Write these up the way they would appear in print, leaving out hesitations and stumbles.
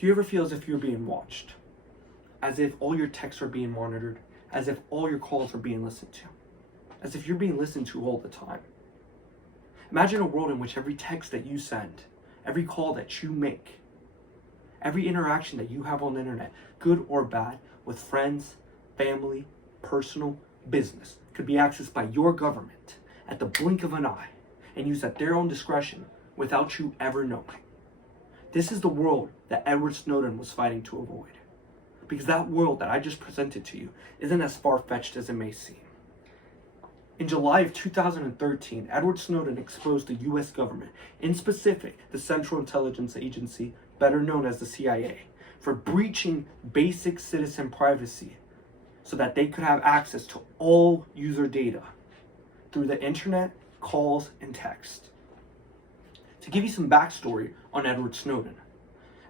Do you ever feel as if you're being watched? As if all your texts are being monitored? As if all your calls are being listened to? As if you're being listened to all the time? Imagine a world in which every text that you send, every call that you make, every interaction that you have on the internet, good or bad, with friends, family, personal, business, could be accessed by your government at the blink of an eye and used at their own discretion without you ever knowing. This is the world that Edward Snowden was fighting to avoid. Because that world that I just presented to you isn't as far-fetched as it may seem. In July of 2013, Edward Snowden exposed the US government, in specific the Central Intelligence Agency, better known as the CIA, for breaching basic citizen privacy so that they could have access to all user data through the internet, calls, and text. To give you some backstory on Edward Snowden,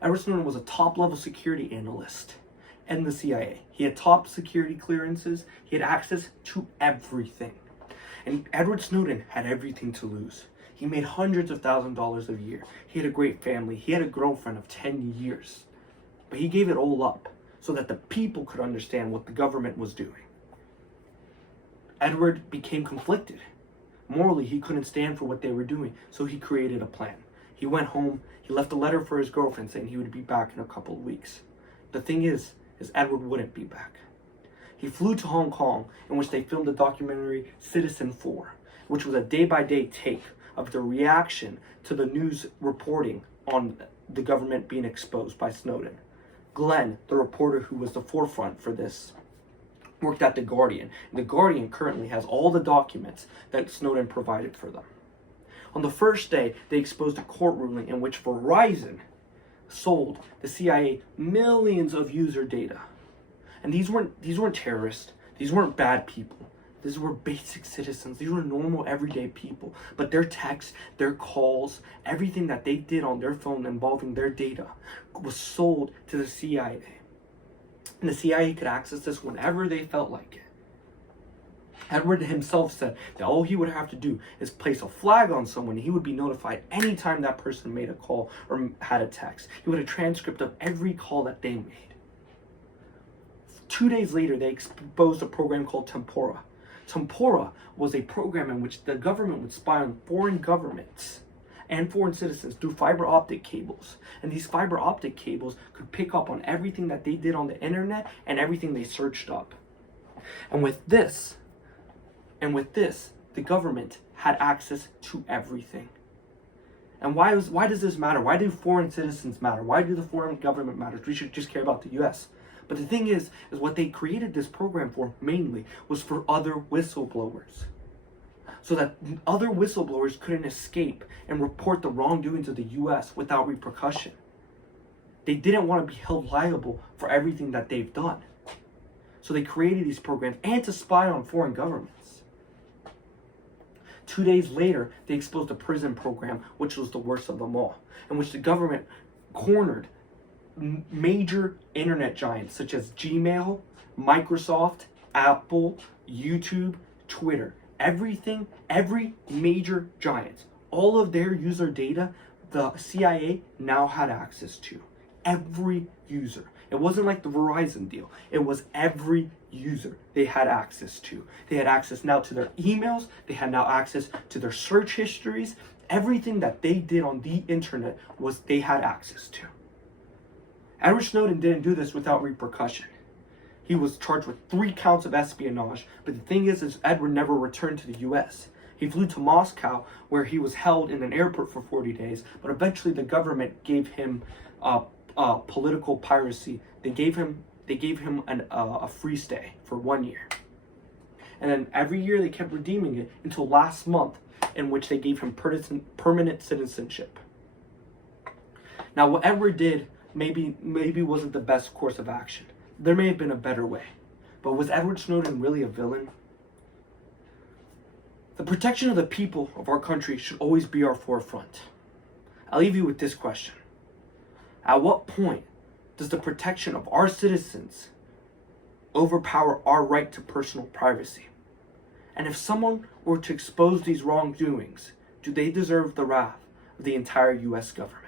Edward Snowden was a top-level security analyst in the CIA. He had top security clearances. He had access to everything. And Edward Snowden had everything to lose. He made hundreds of thousands of dollars a year. He had a great family. He had a girlfriend of 10 years. But he gave it all up so that the people could understand what the government was doing. Edward became conflicted. Morally, he couldn't stand for what they were doing, so he created a plan. He went home, he left a letter for his girlfriend saying he would be back in a couple of weeks. The thing is Edward wouldn't be back. He flew to Hong Kong, in which they filmed the documentary Citizen 4, which was a day-by-day take of the reaction to the news reporting on the government being exposed by Snowden. Glenn, the reporter who was the forefront for this, worked at The Guardian. The Guardian currently has all the documents that Snowden provided for them. On the first day, they exposed a court ruling in which Verizon sold the CIA millions of user data. And these weren't terrorists. These weren't bad people. These were basic citizens. These were normal, everyday people. But their texts, their calls, everything that they did on their phone involving their data was sold to the CIA. And the CIA could access this whenever they felt like it. Edward himself said that all he would have to do is place a flag on someone. He would be notified anytime that person made a call or had a text. He would have a transcript of every call that they made. 2 days later, they exposed a program called Tempora. Tempora was a program in which the government would spy on foreign governments and foreign citizens through fiber optic cables. And these fiber optic cables could pick up on everything that they did on the internet and everything they searched up. And with this, the government had access to everything. And why does this matter? Why do foreign citizens matter? Why do the foreign government matter? We should just care about the US. But the thing is what they created this program for mainly was for other whistleblowers. So that other whistleblowers couldn't escape and report the wrongdoings of the US without repercussion. They didn't want to be held liable for everything that they've done. So they created these programs and to spy on foreign governments. 2 days later, they exposed a prison program, which was the worst of them all, in which the government cornered major internet giants such as Gmail, Microsoft, Apple, YouTube, Twitter. Every major giant, all of their user data, the CIA now had access to. Every user. It wasn't like the Verizon deal. It was every user they had access to. They had access now to their emails. They had now access to their search histories. Everything that they did on the internet they had access to. Edward Snowden didn't do this without repercussion. He was charged with 3 counts of espionage, but the thing is Edward never returned to the US. He flew to Moscow, where he was held in an airport for 40 days, but eventually the government gave him political piracy. They gave him a free stay for 1 year. And then every year they kept redeeming it until last month, in which they gave him permanent citizenship. Now, what Edward did maybe wasn't the best course of action. There may have been a better way. But was Edward Snowden really a villain? The protection of the people of our country should always be our forefront. I'll leave you with this question. At what point does the protection of our citizens overpower our right to personal privacy? And if someone were to expose these wrongdoings, do they deserve the wrath of the entire US government?